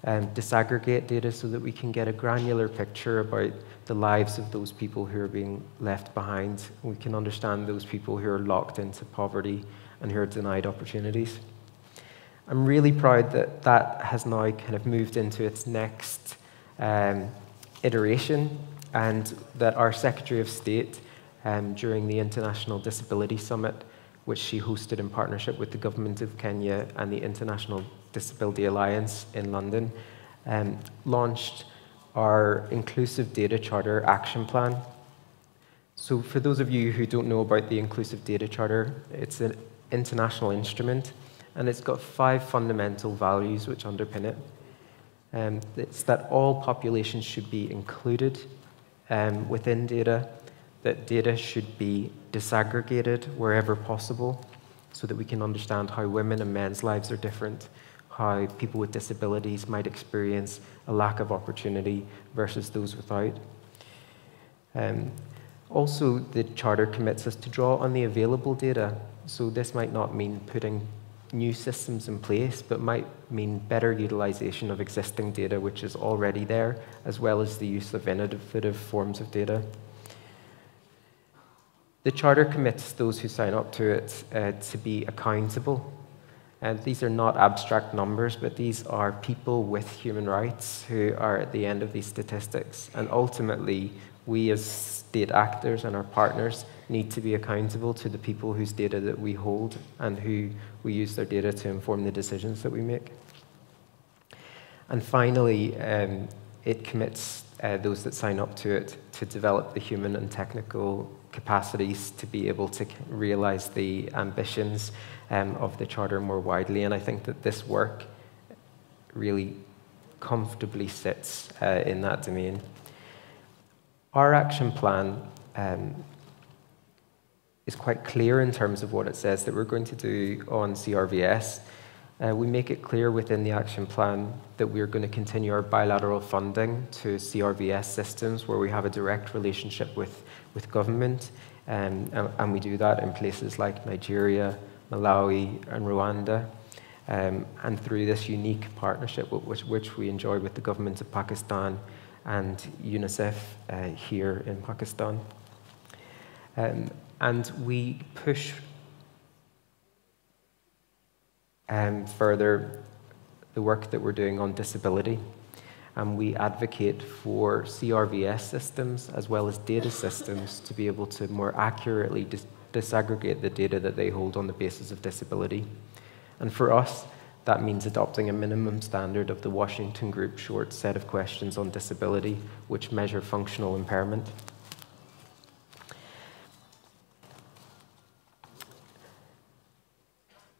disaggregate data so that we can get a granular picture about the lives of those people who are being left behind. We can understand those people who are locked into poverty and who are denied opportunities. I'm really proud that that has now kind of moved into its next iteration, and that our Secretary of State, during the International Disability Summit, which she hosted in partnership with the Government of Kenya and the International Disability Alliance in London, launched our Inclusive Data Charter Action Plan. So for those of you who don't know about the Inclusive Data Charter, it's an international instrument, and it's got 5 fundamental values which underpin it. It's that all populations should be included within data, that data should be disaggregated wherever possible so that we can understand how women and men's lives are different, how people with disabilities might experience a lack of opportunity versus those without. Also, the Charter commits us to draw on the available data. So this might not mean putting new systems in place, but might mean better utilization of existing data which is already there, as well as the use of innovative forms of data. The Charter commits those who sign up to it to be accountable. And these are not abstract numbers, but these are people with human rights who are at the end of these statistics. And ultimately, we as state actors and our partners need to be accountable to the people whose data that we hold and who we use their data to inform the decisions that we make. And finally, it commits those that sign up to it to develop the human and technical capacities to be able to realize the ambitions of the Charter more widely. And I think that this work really comfortably sits in that domain. Our action plan is quite clear in terms of what it says that we're going to do on CRVS. We make it clear within the action plan that we're going to continue our bilateral funding to CRVS systems where we have a direct relationship with government, and we do that in places like Nigeria, Malawi, and Rwanda, and through this unique partnership which we enjoy with the government of Pakistan and UNICEF here in Pakistan. And we push further the work that we're doing on disability, and we advocate for CRVS systems as well as data systems to be able to more accurately disaggregate the data that they hold on the basis of disability. And for us, that means adopting a minimum standard of the Washington Group short set of questions on disability, which measure functional impairment.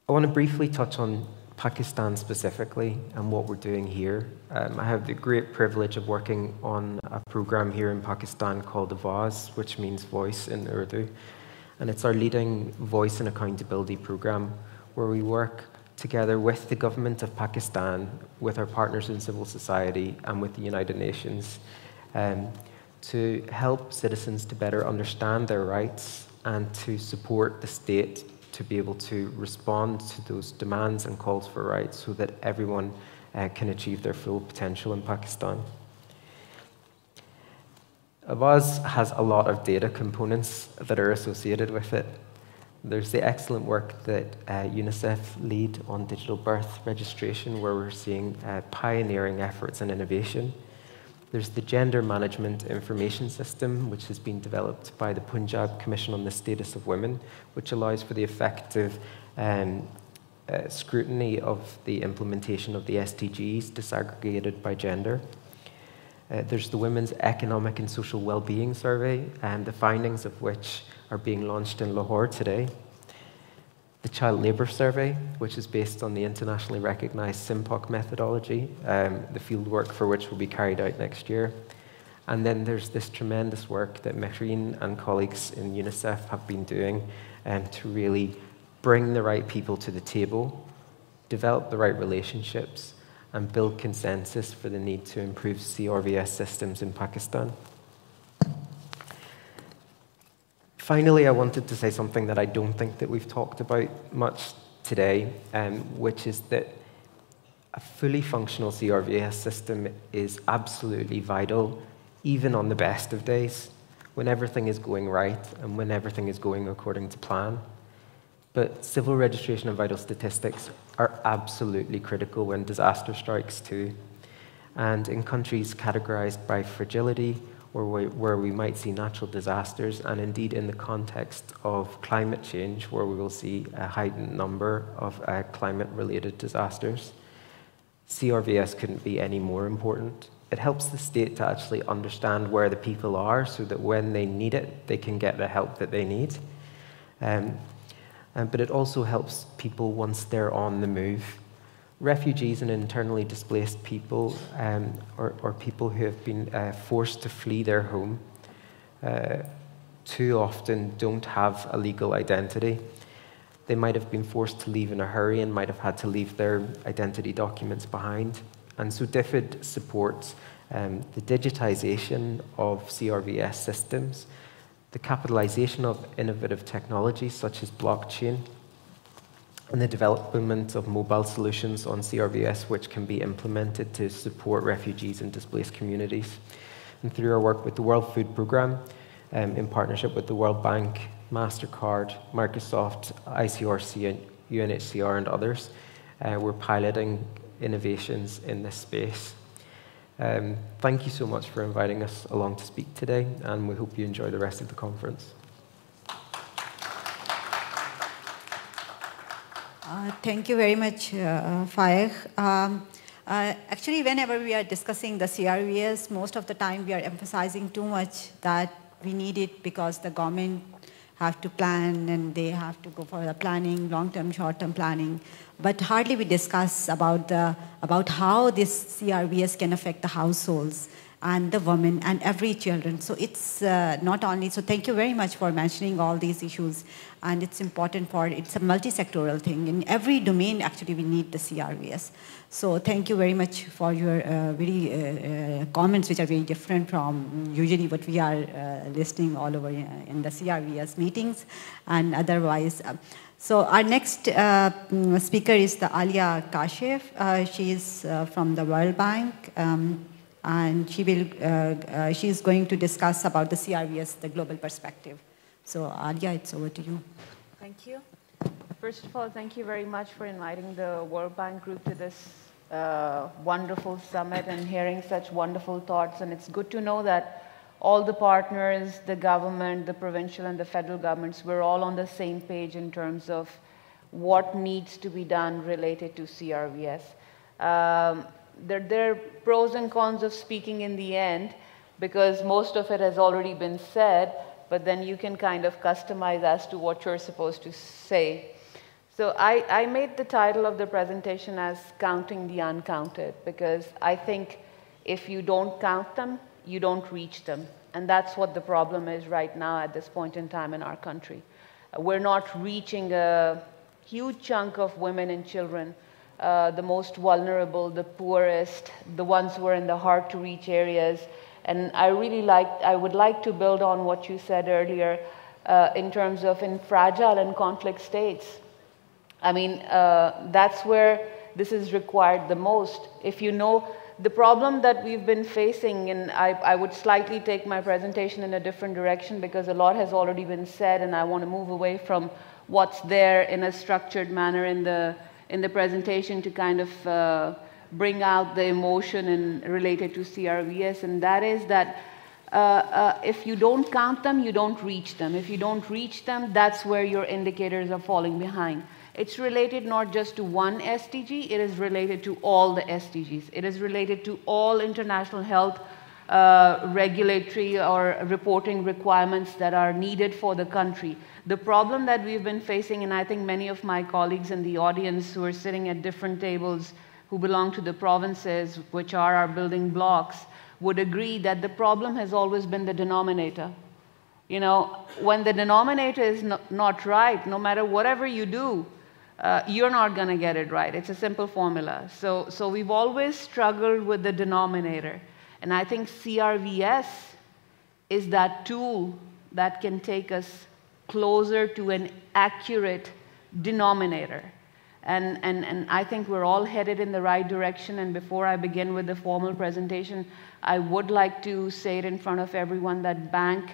I want to briefly touch on Pakistan specifically and what we're doing here. I have the great privilege of working on a program here in Pakistan called Awaz, which means voice in Urdu. And it's our leading voice and accountability program where we work together with the government of Pakistan, with our partners in civil society, and with the United Nations to help citizens to better understand their rights and to support the state to be able to respond to those demands and calls for rights so that everyone can achieve their full potential in Pakistan. Avaaz has a lot of data components that are associated with it. There's the excellent work that UNICEF lead on digital birth registration, where we're seeing pioneering efforts and innovation. There's the Gender Management Information System, which has been developed by the Punjab Commission on the Status of Women, which allows for the effective scrutiny of the implementation of the SDGs disaggregated by gender. There's the Women's Economic and Social Wellbeing Survey, the findings of which are being launched in Lahore today. The Child Labour Survey, which is based on the internationally recognized SIMPOC methodology, the field work for which will be carried out next year. And then there's this tremendous work that Mehreen and colleagues in UNICEF have been doing to really bring the right people to the table, develop the right relationships, and build consensus for the need to improve CRVS systems in Pakistan. Finally, I wanted to say something that I don't think that we've talked about much today, which is that a fully functional CRVS system is absolutely vital, even on the best of days, when everything is going right and when everything is going according to plan. But civil registration and vital statistics are absolutely critical when disaster strikes too. And in countries categorized by fragility, or where we might see natural disasters, and indeed in the context of climate change, where we will see a heightened number of climate-related disasters, CRVS couldn't be any more important. It helps the state to actually understand where the people are so that when they need it, they can get the help that they need. But it also helps people once they're on the move. Refugees and internally displaced people, or people who have been forced to flee their home, too often don't have a legal identity. They might have been forced to leave in a hurry and might have had to leave their identity documents behind. And so DFID supports the digitization of CRVS systems, the capitalization of innovative technologies such as blockchain, and the development of mobile solutions on CRVS which can be implemented to support refugees and displaced communities. And through our work with the World Food Programme, in partnership with the World Bank, MasterCard, Microsoft, ICRC, and UNHCR and others, we're piloting innovations in this space. Thank you so much for inviting us along to speak today, and we hope you enjoy the rest of the conference. Thank you very much, Faik. Actually, whenever we are discussing the CRVS, most of the time we are emphasizing too much that we need it because the government have to plan and they have to go for the planning, long-term, short-term planning. But hardly we discuss about how this CRVS can affect the households and the women and every children. So it's not only, so thank you very much for mentioning all these issues. And it's important it's a multi-sectoral thing. In every domain, actually, we need the CRVS. So thank you very much for your comments, which are very different from usually what we are listening all over in the CRVS meetings and otherwise. So our next speaker is the Alia Kashif. She is from the World Bank. And she is going to discuss about the CRVS, the global perspective. So Alia, it's over to you. Thank you. First of all, thank you very much for inviting the World Bank Group to this wonderful summit and hearing such wonderful thoughts. And it's good to know that all the partners, the government, the provincial and the federal governments, we're all on the same page in terms of what needs to be done related to CRVS. There are pros and cons of speaking in the end, because most of it has already been said, but then you can kind of customize as to what you're supposed to say. So I made the title of the presentation as Counting the Uncounted, because I think if you don't count them, you don't reach them. And that's what the problem is right now at this point in time in our country. We're not reaching a huge chunk of women and children, the most vulnerable, the poorest, the ones who are in the hard-to-reach areas. And I would like to build on what you said earlier. in terms of in fragile and conflict states. I mean, that's where this is required the most. If you know the problem that we've been facing, and I would slightly take my presentation in a different direction because a lot has already been said, and I want to move away from what's there in a structured manner in the presentation to kind of bring out the emotion and related to CRVS, and that is that if you don't count them, you don't reach them. If you don't reach them, that's where your indicators are falling behind. It's related not just to one SDG, it is related to all the SDGs. It is related to all international health regulatory or reporting requirements that are needed for the country. The problem that we've been facing, and I think many of my colleagues in the audience who are sitting at different tables who belong to the provinces, which are our building blocks, would agree that the problem has always been the denominator. You know, when the denominator is not right, no matter whatever you do, you're not going to get it right. It's a simple formula. So we've always struggled with the denominator. And I think CRVS is that tool that can take us closer to an accurate denominator. And I think we're all headed in the right direction. And before I begin with the formal presentation, I would like to say it in front of everyone that Bank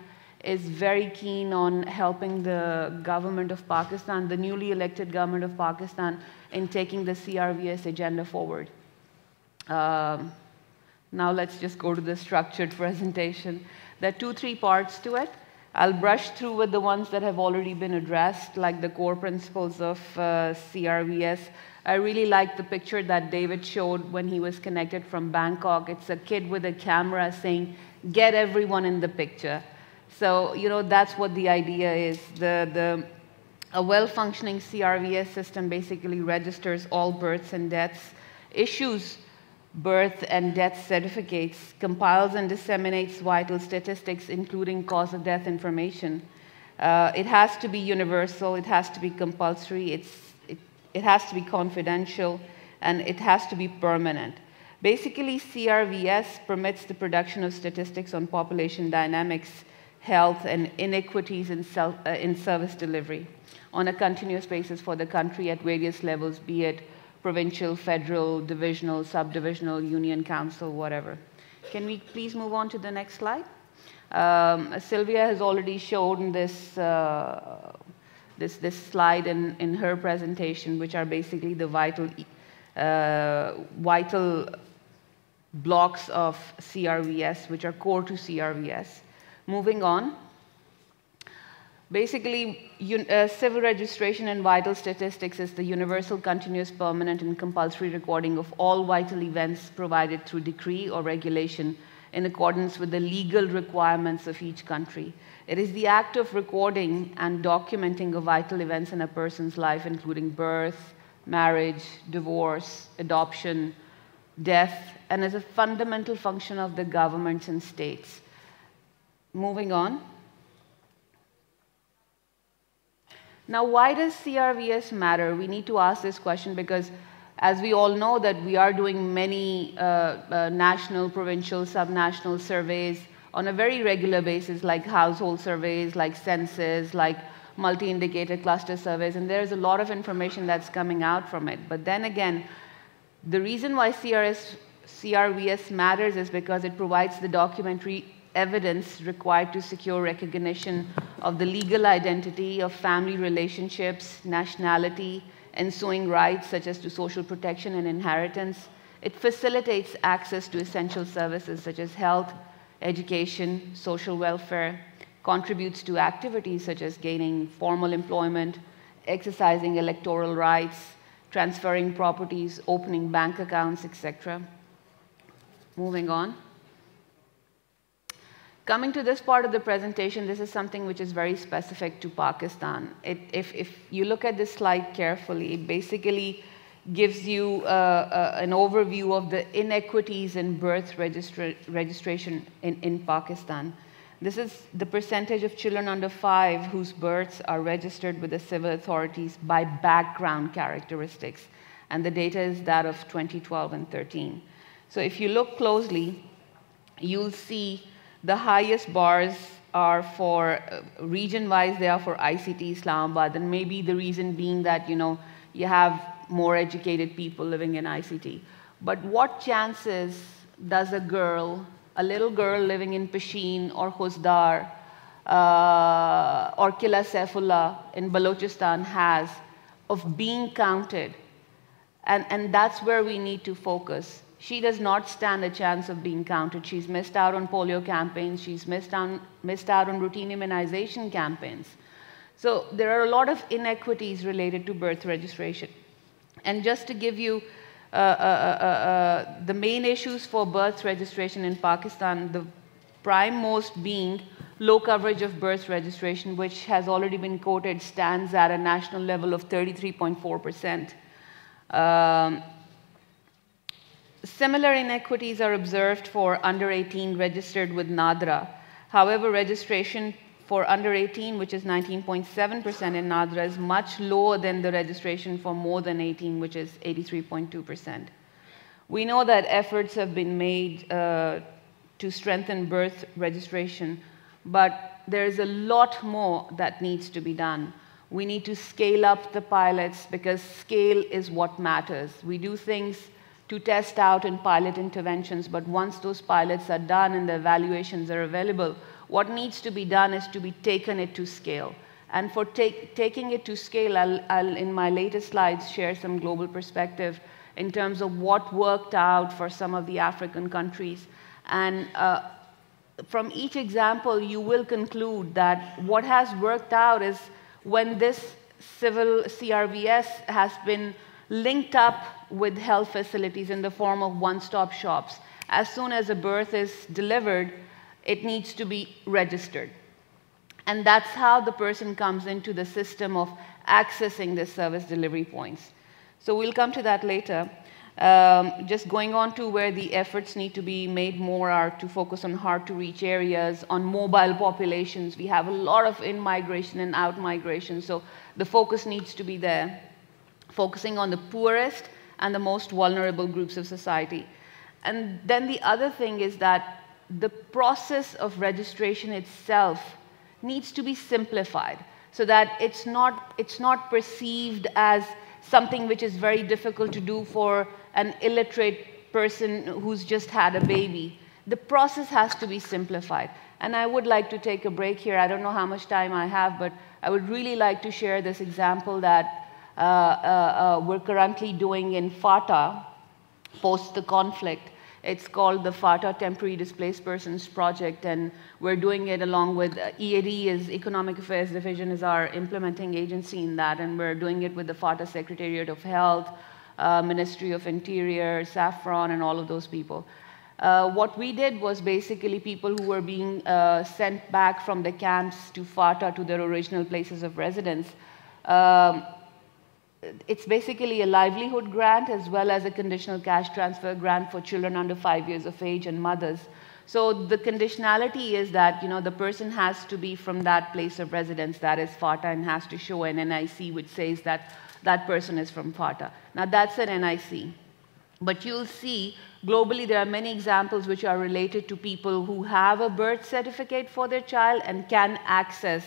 is very keen on helping the government of Pakistan, the newly elected government of Pakistan, in taking the CRVS agenda forward. Now let's just go to the structured presentation. There are 2-3 parts to it. I'll brush through with the ones that have already been addressed, like the core principles of CRVS. I really like the picture that David showed when he was connected from Bangkok. It's a kid with a camera saying, get everyone in the picture. So, you know, that's what the idea is. A well-functioning CRVS system basically registers all births and deaths, issues birth and death certificates, compiles and disseminates vital statistics, including cause of death information. It has to be universal, it has to be compulsory, it has to be confidential, and it has to be permanent. Basically, CRVS permits the production of statistics on population dynamics, health, and inequities in service delivery on a continuous basis for the country at various levels, be it provincial, federal, divisional, subdivisional, union council, whatever. Can we please move on to the next slide? Sylvia has already shown this, this slide in her presentation, which are basically the vital blocks of CRVS, which are core to CRVS. Moving on. Basically, civil registration and vital statistics is the universal, continuous, permanent, and compulsory recording of all vital events provided through decree or regulation in accordance with the legal requirements of each country. It is the act of recording and documenting of vital events in a person's life, including birth, marriage, divorce, adoption, death, and is a fundamental function of the governments and states. Moving on. Now, why does CRVS matter? We need to ask this question because, as we all know, that we are doing many national, provincial, subnational surveys on a very regular basis, like household surveys, like census, like multi-indicator cluster surveys, and there's a lot of information that's coming out from it. But then again, the reason why CRVS matters is because it provides the documentary evidence required to secure recognition of the legal identity of family relationships, nationality, ensuing rights such as to social protection and inheritance. It facilitates access to essential services such as health, education, social welfare, contributes to activities such as gaining formal employment, exercising electoral rights, transferring properties, opening bank accounts, etc. Moving on. Coming to this part of the presentation, this is something which is very specific to Pakistan. If you look at this slide carefully, it basically gives you an overview of the inequities in birth registration in Pakistan. This is the percentage of children under 5 whose births are registered with the civil authorities by background characteristics. And the data is that of 2012 and 13. So if you look closely, you'll see the highest bars are for, region-wise, they are for ICT Islamabad, and maybe the reason being that, you have more educated people living in ICT. But what chances does a little girl living in Pashin or Khuzdar or Qila Saifullah in Balochistan has of being counted? And that's where we need to focus. She does not stand a chance of being counted. She's missed out on polio campaigns. She's missed out on routine immunization campaigns. So there are a lot of inequities related to birth registration. And just to give you the main issues for birth registration in Pakistan, the prime most being low coverage of birth registration, which has already been quoted, stands at a national level of 33.4%. Similar inequities are observed for under 18 registered with NADRA. However, registration for under 18, which is 19.7% in NADRA, is much lower than the registration for more than 18, which is 83.2%. We know that efforts have been made to strengthen birth registration, but there's a lot more that needs to be done. We need to scale up the pilots because scale is what matters. We do things to test out in pilot interventions, but once those pilots are done and the evaluations are available, what needs to be done is to be taken it to scale. And for taking it to scale, I'll in my latest slides share some global perspective in terms of what worked out for some of the African countries. And from each example, you will conclude that what has worked out is when this civil CRVS has been linked up with health facilities in the form of one-stop shops. As soon as a birth is delivered, it needs to be registered. And that's how the person comes into the system of accessing the service delivery points. So we'll come to that later. Just going on to where the efforts need to be made more are to focus on hard-to-reach areas, on mobile populations. We have a lot of in-migration and out-migration, so the focus needs to be there, focusing on the poorest and the most vulnerable groups of society. And then the other thing is that the process of registration itself needs to be simplified so that it's not perceived as something which is very difficult to do for an illiterate person who's just had a baby. The process has to be simplified. And I would like to take a break here. I don't know how much time I have, but I would really like to share this example that we're currently doing in FATA post the conflict. It's called the FATA Temporary Displaced Persons Project, and we're doing it along with EAD, is Economic Affairs Division, is our implementing agency in that, and we're doing it with the FATA Secretariat of Health, Ministry of Interior, Saffron, and all of those people. What we did was basically people who were being sent back from the camps to FATA to their original places of residence. It's basically a livelihood grant as well as a conditional cash transfer grant for children under 5 years of age and mothers. So the conditionality is that the person has to be from that place of residence, that is FATA, and has to show an NIC which says that that person is from FATA. Now that's an NIC. But you'll see globally there are many examples which are related to people who have a birth certificate for their child and can access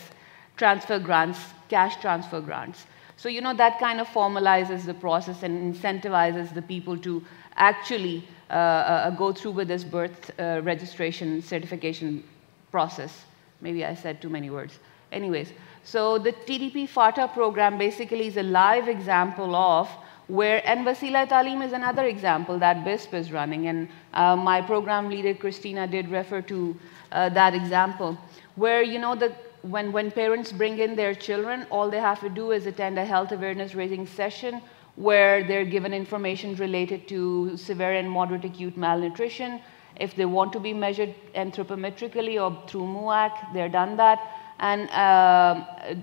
transfer grants, cash transfer grants. So, that kind of formalizes the process and incentivizes the people to actually go through with this birth registration certification process. Maybe I said too many words. Anyways, so the TDP FATA program basically is a live example of where, and Wasila Taaleem is another example that BISP is running, and my program leader, Christina, did refer to that example, where, when parents bring in their children, all they have to do is attend a health awareness raising session where they're given information related to severe and moderate acute malnutrition. If they want to be measured anthropometrically or through MUAC, they're done that. And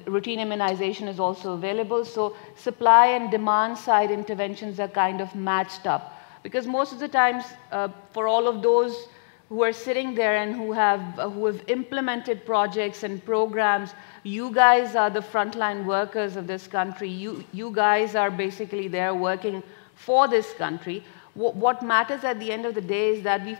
routine immunization is also available. So supply and demand side interventions are kind of matched up. Because most of the times, for all of those who are sitting there and who have implemented projects and programs, you guys are the frontline workers of this country. You guys are basically there working for this country. What matters at the end of the day is that we